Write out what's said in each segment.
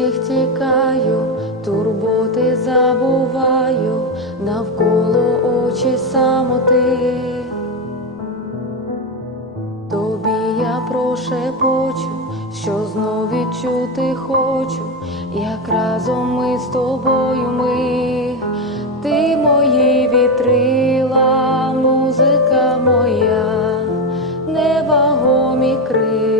усіх тікаю, турботи забуваю, навколо очі самоти. Тобі я прошепочу, що знов відчути хочу, як разом ми з тобою ми, ти мої вітрила, музика моя, невагомі крила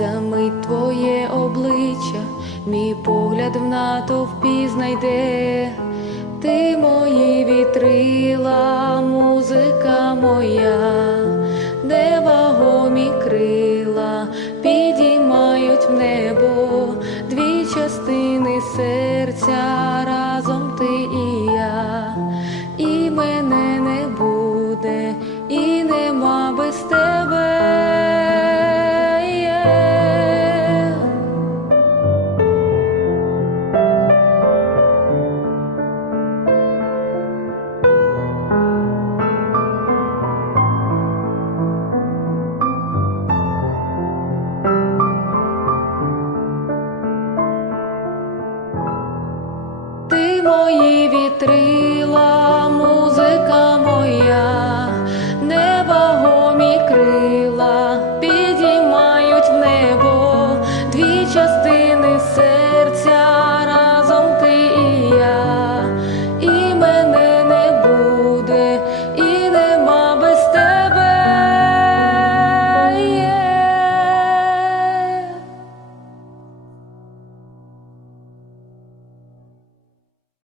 за мить твоє обличчя, мій погляд в натовпі знайде. Ти мої вітрила, музика моя, невагомі крила підіймають в небо дві частини серця, разом ти і я, і мене не буде, і нема без тебе. Мої вітрила, музика моя, невагомі крила підіймають в небо дві частини серця.